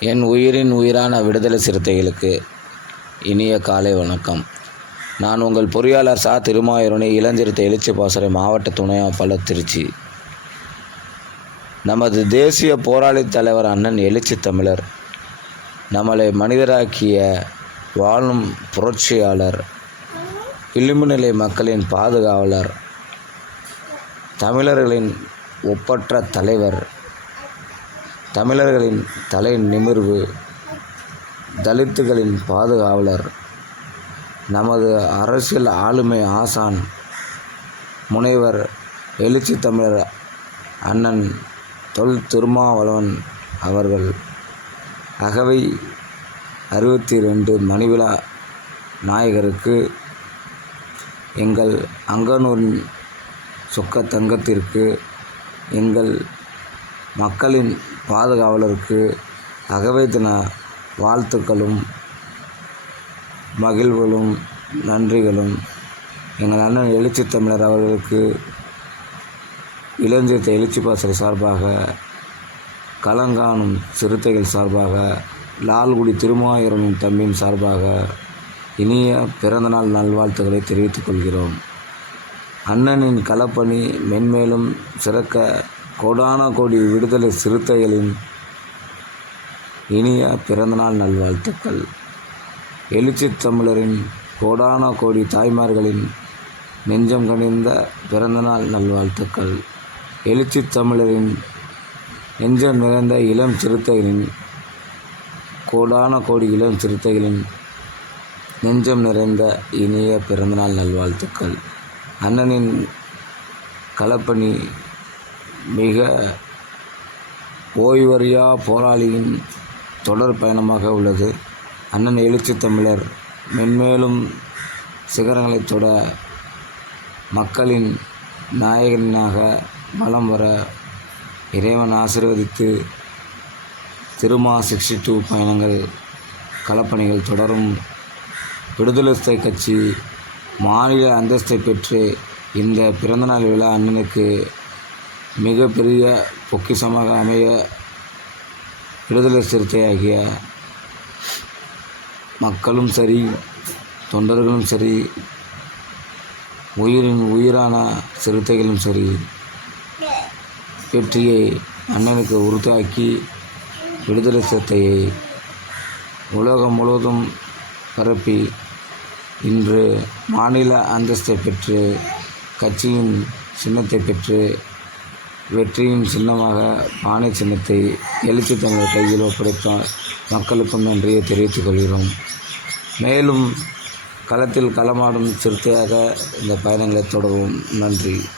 என் உயிரின் உயிரான விடுதலை சிறுத்தைகளுக்கு இனிய காலை வணக்கம். நான் உங்கள் பொறியாளர் சா. திருமாயூரணி இளஞ்சிறுத்தை எழுச்சி பாசறை மாவட்ட துணை ஆப்பாளர் திருச்சி. நமது தேசிய போராளி தலைவர் அண்ணன் எழுச்சி தமிழர் நம்மளை மனிதராக்கிய வாழும் புரட்சியாளர் விளிம்புநிலை மக்களின் பாதுகாவலர் தமிழர்களின் ஒப்பற்ற தலைவர் தமிழர்களின் தலை நிமிர்வு தலித்துகளின் பாதுகாவலர் நமது அரசியல் ஆளுமை ஆசான் முனைவர் எழுச்சி தமிழர் அண்ணன் தொல் திருமாவளவன் அவர்கள் அகவை அறுபத்தி ரெண்டு மணிவிழா நாயகருக்கு எங்கள் அங்கனூரின் சொக்க தங்கத்திற்கு எங்கள் மக்களின் பாதுகாவலருக்கு அகவை தின வாழ்த்துக்களும் மகிழ்வுகளும் நன்றிகளும். எங்கள் அண்ணன் எழுச்சி தமிழர் அவர்களுக்கு இளஞ்சிறுத்தை எழுச்சி பாசறை சார்பாக களங்காணும் சிறுத்தைகள் சார்பாக லால்குடி திருமாயிரமும் தம்பியின் சார்பாக இனிய பிறந்தநாள் நல்வாழ்த்துக்களை தெரிவித்துக் கொள்கிறோம். அண்ணனின் களப்பணி மென்மேலும் சிறக்க கோடான கோடி விடுதலை சிறுத்தைகளின் இனிய பிறந்தநாள் நல்வாழ்த்துக்கள். எழுச்சி தமிழரின் கோடான கோடி தாய்மார்களின் நெஞ்சம் கனிந்த பிறந்தநாள் நல்வாழ்த்துக்கள். எழுச்சி தமிழரின் நெஞ்சம் நிறைந்த இளம் சிறுத்தைகளின் கோடான கோடி இளம் சிறுத்தைகளின் நெஞ்சம் நிறைந்த இனிய பிறந்தநாள் நல்வாழ்த்துக்கள். அண்ணனின் களப்பணி மிக ஓய்வறியா போராளியின் தொடர் பயணமாக உள்ளது. அண்ணன் எழுச்சி தமிழர் மென்மேலும் சிகரங்களைத் தொட மக்களின் நாயகனாக வலம் வர இறைவன் ஆசீர்வதித்து திருமா சிக்ஸ்டி டூ பயணங்கள் களப்பணிகள் தொடரும். விடுதலை கட்சி மாநில அந்தஸ்தை பெற்று இந்த பிறந்தநாள் விழா அண்ணனுக்கு மிகப்பெரிய பொக்கிஷமாக அமைய விடுதலை சிறுத்தையாகிய மக்களும் சரி தொண்டர்களும் சரி உயிரின் உயிரான சிறுத்தைகளும் சரி வெற்றியை அண்ணனுக்கு உறுதியாக்கி விடுதலை சிறுத்தையை உலகம் முழுவதும் பரப்பி இன்று மாநில அந்தஸ்தை பெற்று கட்சியின் சின்னத்தை பெற்று வெற்றியின் சின்னமாக பானை சின்னத்தை எழுச்சி தங்கள் கையில் ஒப்படைத்த மக்களுக்கும் நன்றியை தெரிவித்துக் கொள்கிறோம். மேலும் களத்தில் களமாடும் சிறுத்தையாக இந்த பயணங்களை தொடரும் நன்றி.